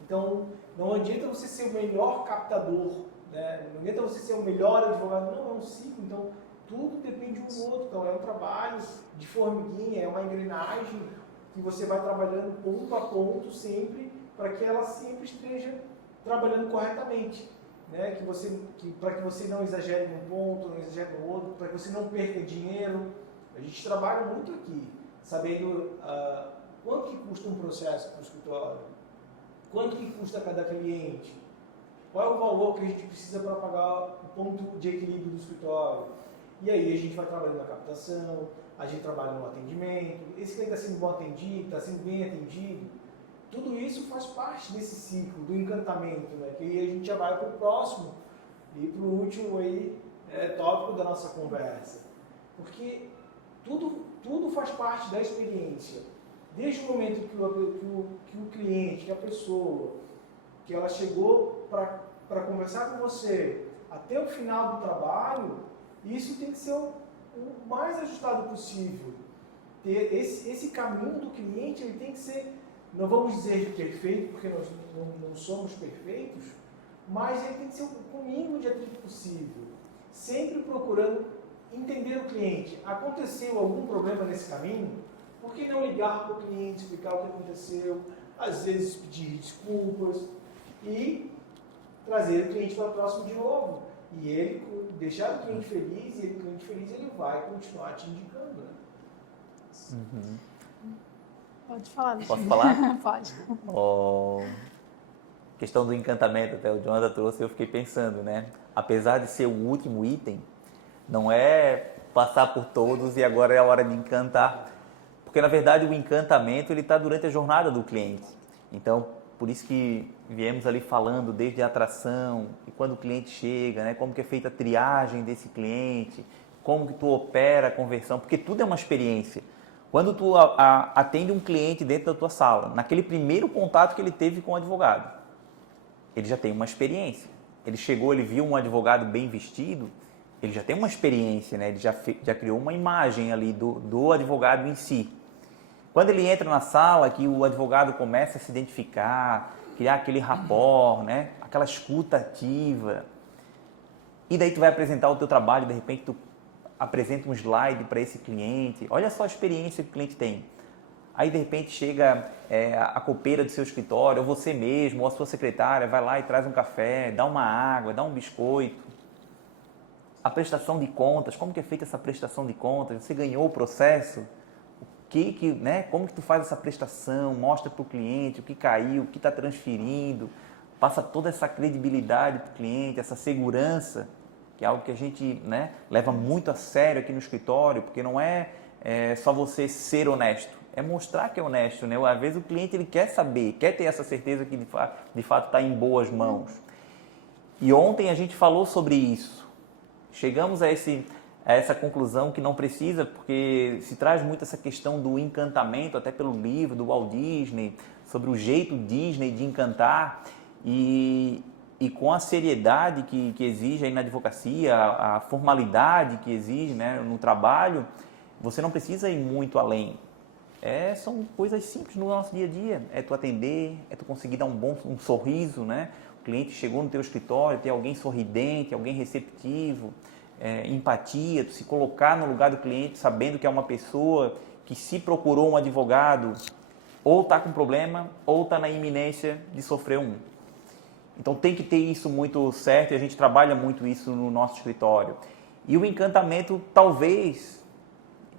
Então, não adianta você ser o melhor captador, né? Não adianta você ser o melhor advogado, não, é um ciclo. Então, tudo depende um do outro. Então, é um trabalho de formiguinha, é uma engrenagem que você vai trabalhando ponto a ponto sempre, para que ela sempre esteja trabalhando corretamente. Né, para que você não exagere num ponto, não exagere no outro, para que você não perca dinheiro. A gente trabalha muito aqui, sabendo quanto que custa um processo para o escritório, quanto que custa cada cliente, qual é o valor que a gente precisa para pagar o ponto de equilíbrio do escritório. E aí a gente vai trabalhando na captação, a gente trabalha no atendimento, esse cliente está sendo bom atendido, está sendo bem atendido. Tudo isso faz parte desse ciclo, do encantamento, né? Que aí a gente já vai para o próximo e para o último aí, tópico da nossa conversa. Porque tudo faz parte da experiência. Desde o momento que o cliente, que a pessoa, que ela chegou para conversar com você, até o final do trabalho, isso tem que ser o mais ajustado possível. Ter esse caminho do cliente, ele tem que ser, não vamos dizer de perfeito, porque nós não somos perfeitos, mas ele tem que ser o mínimo de atrito possível. Sempre procurando entender o cliente. Aconteceu algum problema nesse caminho? Por que não ligar para o cliente, explicar o que aconteceu, às vezes pedir desculpas e trazer o cliente para o próximo de novo. E ele deixar o cliente feliz, e o cliente feliz ele vai continuar te indicando. Né? Uhum. Pode falar, Luciano. Posso falar? Pode. Questão do encantamento, até o Jonathan trouxe, eu fiquei pensando, né? Apesar de ser o último item, não é passar por todos e agora é a hora de encantar. Porque, na verdade, o encantamento está durante a jornada do cliente. Então, por isso que viemos ali falando desde a atração, e quando o cliente chega, né? Como que é feita a triagem desse cliente, como que tu opera a conversão, porque tudo é uma experiência. Quando tu atende um cliente dentro da tua sala, naquele primeiro contato que ele teve com o advogado, ele já tem uma experiência. Ele chegou, ele viu um advogado bem vestido, ele já tem uma experiência, né? Ele já criou uma imagem ali do advogado em si. Quando ele entra na sala, que o advogado começa a se identificar, criar aquele rapport, né? Aquela escuta ativa, E daí tu vai apresentar o teu trabalho, de repente tu apresenta um slide para esse cliente, olha só a experiência que o cliente tem. Aí de repente chega a copeira do seu escritório, ou você mesmo, ou a sua secretária, vai lá e traz um café, dá uma água, dá um biscoito. A prestação de contas, como que é feita essa prestação de contas? Você ganhou o processo? Como que tu faz essa prestação? Mostra para o cliente o que caiu, o que está transferindo, passa toda essa credibilidade para o cliente, essa segurança, que é algo que a gente leva muito a sério aqui no escritório, porque não é só você ser honesto, é mostrar que é honesto, né? Às vezes o cliente ele quer saber, quer ter essa certeza que de fato está em boas mãos. E ontem a gente falou sobre isso. Chegamos a essa conclusão que não precisa, porque se traz muito essa questão do encantamento, até pelo livro do Walt Disney, sobre o jeito Disney de encantar, e com a seriedade que exige aí na advocacia, a formalidade que exige no trabalho, você não precisa ir muito além. São coisas simples no nosso dia a dia. É tu atender, é tu conseguir dar um sorriso, né? O cliente chegou no teu escritório, tem alguém sorridente, alguém receptivo, empatia, tu se colocar no lugar do cliente sabendo que é uma pessoa que se procurou um advogado, ou está com problema, ou está na iminência de sofrer um. Então tem que ter isso muito certo e a gente trabalha muito isso no nosso escritório. E o encantamento talvez,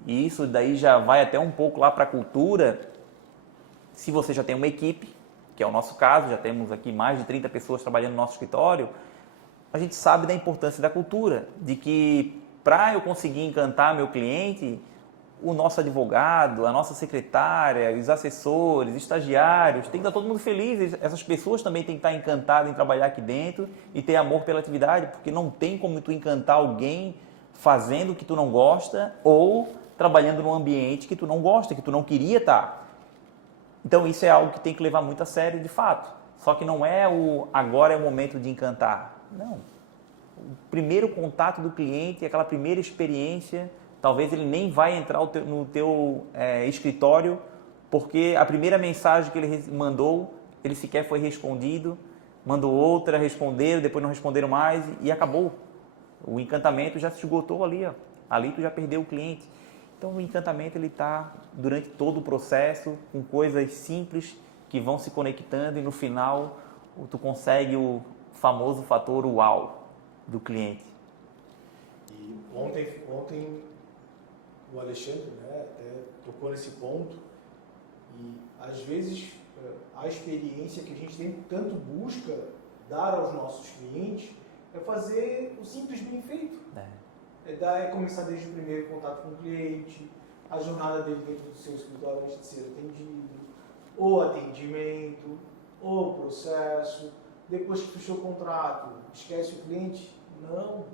e isso daí já vai até um pouco lá para a cultura, se você já tem uma equipe, que é o nosso caso, já temos aqui mais de 30 pessoas trabalhando no nosso escritório, a gente sabe da importância da cultura, de que para eu conseguir encantar meu cliente, o nosso advogado, a nossa secretária, os assessores, estagiários, tem que estar todo mundo feliz. Essas pessoas também têm que estar encantadas em trabalhar aqui dentro e ter amor pela atividade, porque não tem como tu encantar alguém fazendo o que tu não gosta ou trabalhando num ambiente que tu não gosta, que tu não queria estar. Então isso é algo que tem que levar muito a sério de fato. Só que não é agora é o momento de encantar. Não. O primeiro contato do cliente, aquela primeira experiência, talvez ele nem vai entrar no teu escritório, porque a primeira mensagem que ele mandou, ele sequer foi respondido, mandou outra, responderam, depois não responderam mais e acabou. O encantamento já se esgotou ali, ó. Ali tu já perdeu o cliente. Então o encantamento ele está durante todo o processo, com coisas simples que vão se conectando e no final tu consegue o famoso fator uau do cliente. E ontem o Alexandre até tocou nesse ponto e às vezes a experiência que a gente tem tanto busca dar aos nossos clientes é fazer o simples bem feito. É começar desde o primeiro contato com o cliente, a jornada dele dentro do seu escritório antes de ser atendido, o atendimento, o processo. Depois que fechou o contrato, esquece o cliente? Não.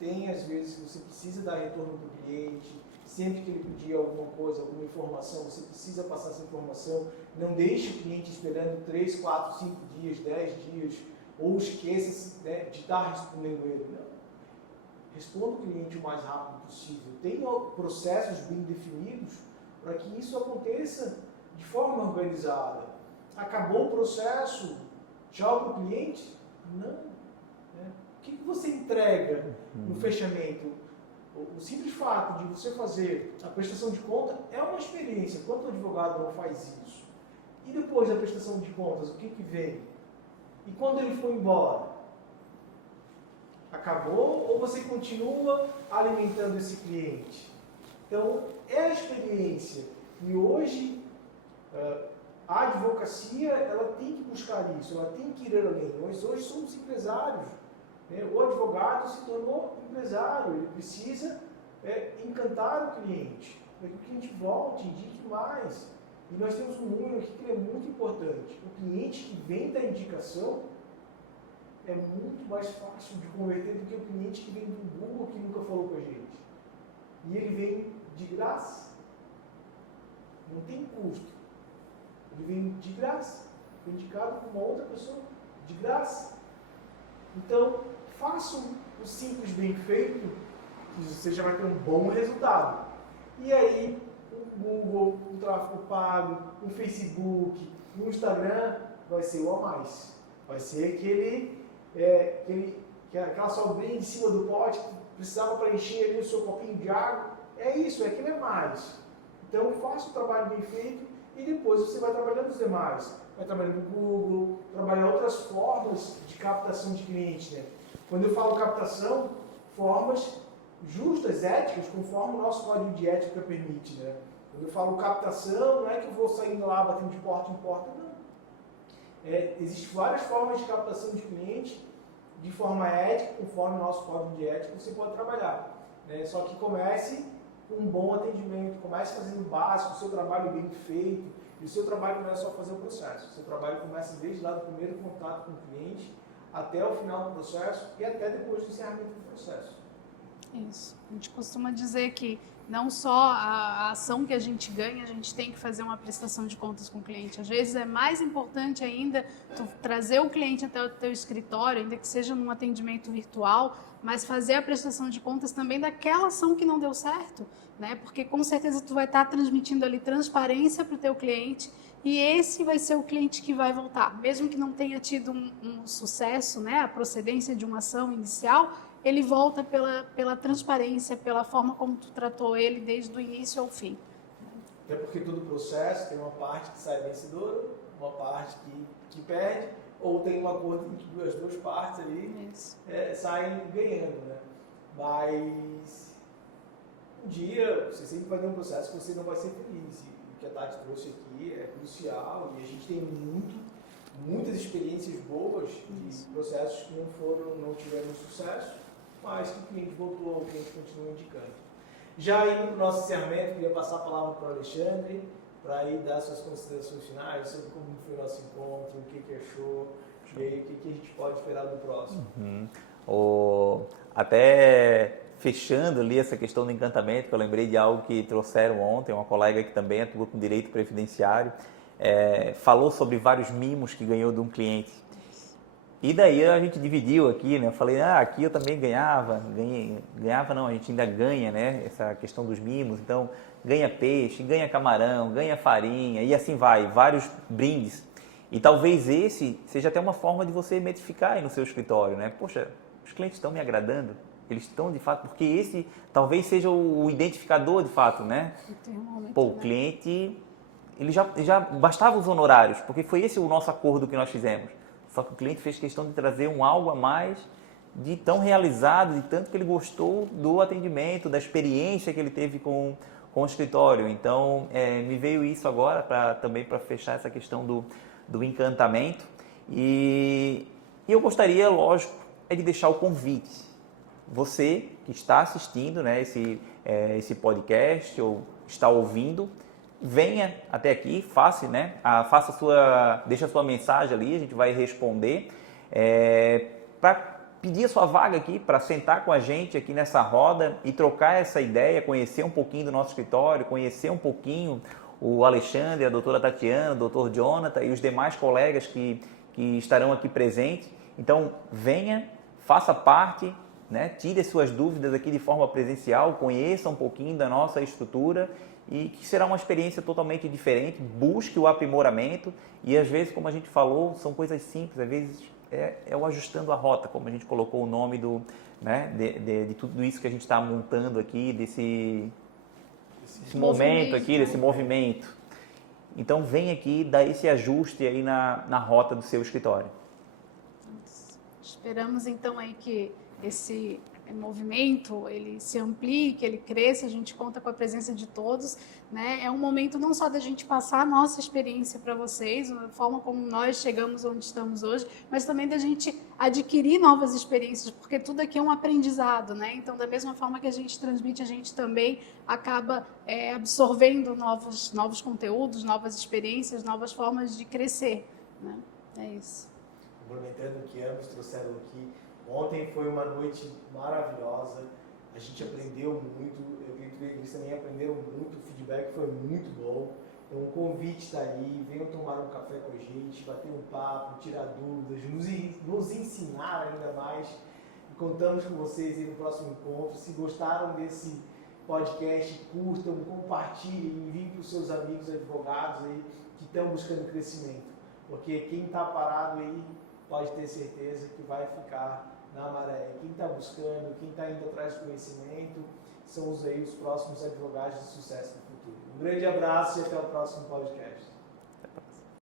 Tem às vezes que você precisa dar retorno para o cliente, sempre que ele pedir alguma coisa, alguma informação, você precisa passar essa informação. Não deixe o cliente esperando 3, 4, 5 dias, 10 dias, ou esqueça de estar respondendo ele. Não. Responda o cliente o mais rápido possível. Tenha processos bem definidos para que isso aconteça de forma organizada. Acabou o processo, tchau para o cliente? Não. O que você entrega no fechamento? O simples fato de você fazer a prestação de conta é uma experiência. Quanto advogado não faz isso? E depois da prestação de contas, o que vem? E quando ele for embora? Acabou ou você continua alimentando esse cliente? Então, é a experiência. E hoje, a advocacia ela tem que buscar isso, ela tem que ir além. Nós hoje somos empresários. O advogado se tornou empresário, ele precisa encantar o cliente, para que o cliente volte, indique mais. E nós temos um número aqui que é muito importante. O cliente que vem da indicação é muito mais fácil de converter do que o cliente que vem do Google que nunca falou com a gente. E ele vem de graça. Não tem custo. Ele vem de graça. Foi indicado por uma outra pessoa de graça. Então, faça o simples bem feito, que você já vai ter um bom resultado. E aí, o Google, o tráfego pago, o Facebook, o Instagram vai ser o a mais. Vai ser aquele aquela sobrinha em cima do pote que precisava preencher ali o seu copinho de água. É isso, aquilo é mais. Então, faça o trabalho bem feito e depois você vai trabalhando os demais. Vai trabalhando no Google, trabalhar outras formas de captação de clientes, né? Quando eu falo captação, formas justas, éticas, conforme o nosso código de ética permite, né? Quando eu falo captação, não é que eu vou saindo lá batendo de porta em porta, não. Existem várias formas de captação de cliente, de forma ética, conforme o nosso código de ética, você pode trabalhar, né? Só que comece com um bom atendimento, comece fazendo o básico, o seu trabalho bem feito, e o seu trabalho não é só fazer o processo, o seu trabalho começa desde lá do primeiro contato com o cliente, até o final do processo e até depois do encerramento do processo. Isso. A gente costuma dizer que não só a ação que a gente ganha, a gente tem que fazer uma prestação de contas com o cliente. Às vezes é mais importante ainda tu trazer o cliente até o teu escritório, ainda que seja num atendimento virtual, mas fazer a prestação de contas também daquela ação que não deu certo, né? Porque com certeza tu vai estar transmitindo ali transparência para o teu cliente e esse vai ser o cliente que vai voltar. Mesmo que não tenha tido um sucesso, né? A procedência de uma ação inicial, ele volta pela transparência, pela forma como tu tratou ele desde o início ao fim. Até porque todo processo tem uma parte que sai vencedora, uma parte que perde, ou tem um acordo em que as duas partes ali saem ganhando, né? Mas um dia você sempre vai ter um processo que você não vai ser feliz. E o que a Tati trouxe aqui é crucial e a gente tem muitas experiências boas de processos que não tiveram sucesso, mas que o cliente voltou, o cliente continua indicando. Já indo para o nosso encerramento, eu queria passar a palavra para o Alexandre, para aí dar suas considerações finais sobre como foi o nosso encontro, o que achou, e aí, o que a gente pode esperar do próximo. Até fechando ali essa questão do encantamento, que eu lembrei de algo que trouxeram ontem, uma colega que também atua com direito previdenciário, falou sobre vários mimos que ganhou de um cliente. E daí a gente dividiu aqui, né? Eu falei, aqui eu também ganhava não, a gente ainda ganha, né? Essa questão dos mimos, então ganha peixe, ganha camarão, ganha farinha e assim vai, vários brindes. E talvez esse seja até uma forma de você metificar aí no seu escritório, né? Poxa, os clientes estão me agradando, eles estão de fato, porque esse talvez seja o identificador de fato, né? O cliente, ele já bastava os honorários, porque foi esse o nosso acordo que nós fizemos. Só que o cliente fez questão de trazer um algo a mais de tão realizado, de tanto que ele gostou do atendimento, da experiência que ele teve com o escritório. Então, me veio isso agora também para fechar essa questão do encantamento. E eu gostaria, lógico, de deixar o convite. Você que está assistindo, né, esse podcast ou está ouvindo, venha até aqui, deixa a sua mensagem ali, a gente vai responder, para pedir a sua vaga aqui, para sentar com a gente aqui nessa roda e trocar essa ideia, conhecer um pouquinho do nosso escritório, conhecer um pouquinho o Alexandre, a doutora Tatiana, o doutor Jonathan e os demais colegas que estarão aqui presentes. Então, venha, faça parte, né, tire as suas dúvidas aqui de forma presencial, conheça um pouquinho da nossa estrutura e que será uma experiência totalmente diferente, busque o aprimoramento e às vezes, como a gente falou, são coisas simples, às vezes é o ajustando a rota, como a gente colocou o nome de tudo isso que a gente está montando aqui, desse momento aqui, desse movimento. Então vem aqui, dá esse ajuste aí na rota do seu escritório. Esperamos então aí que esse movimento, ele se amplie, que ele cresça, a gente conta com a presença de todos, né? É um momento não só da gente passar a nossa experiência para vocês, a forma como nós chegamos onde estamos hoje, mas também da gente adquirir novas experiências, porque tudo aqui é um aprendizado, né? Então, da mesma forma que a gente transmite, a gente também acaba absorvendo novos conteúdos, novas experiências, novas formas de crescer, né? É isso. Complementando o que ambos trouxeram aqui, ontem foi uma noite maravilhosa, a gente aprendeu muito, eu acredito que eles também aprenderam muito, o feedback foi muito bom. Então o convite está aí, venham tomar um café com a gente, bater um papo, tirar dúvidas, nos ensinar ainda mais. E contamos com vocês aí no próximo encontro. Se gostaram desse podcast, curtam, compartilhem, enviem para os seus amigos advogados aí que estão buscando crescimento. Porque quem está parado aí pode ter certeza que vai ficar na maré. Quem está buscando, quem está indo atrás de conhecimento, são os próximos advogados de sucesso no futuro. Um grande abraço e até o próximo podcast.